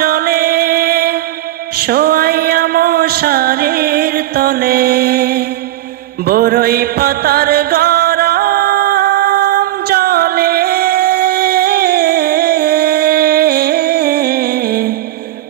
জলে, শোয়াইয়া মশারির তলে। বড়ই পাতার গরম জলে।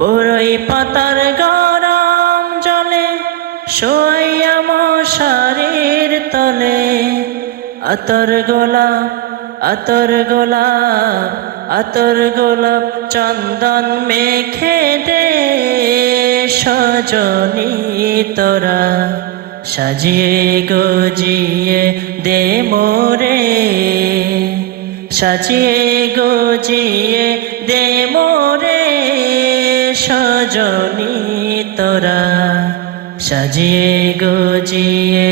বড়ই পাতার গরম জলে, শোয়াইয়া মশারির তলে। আতর গোলাপ আতর গোলাপ আতর গোলাপ চন্দন মেখে দে সজনী তোরা। সাজিয়ে গজিয়ে দে মোরে। সাজিয়ে গজিয়ে দে মোরে সজনী তোরা। সাজিয়ে গজিয়ে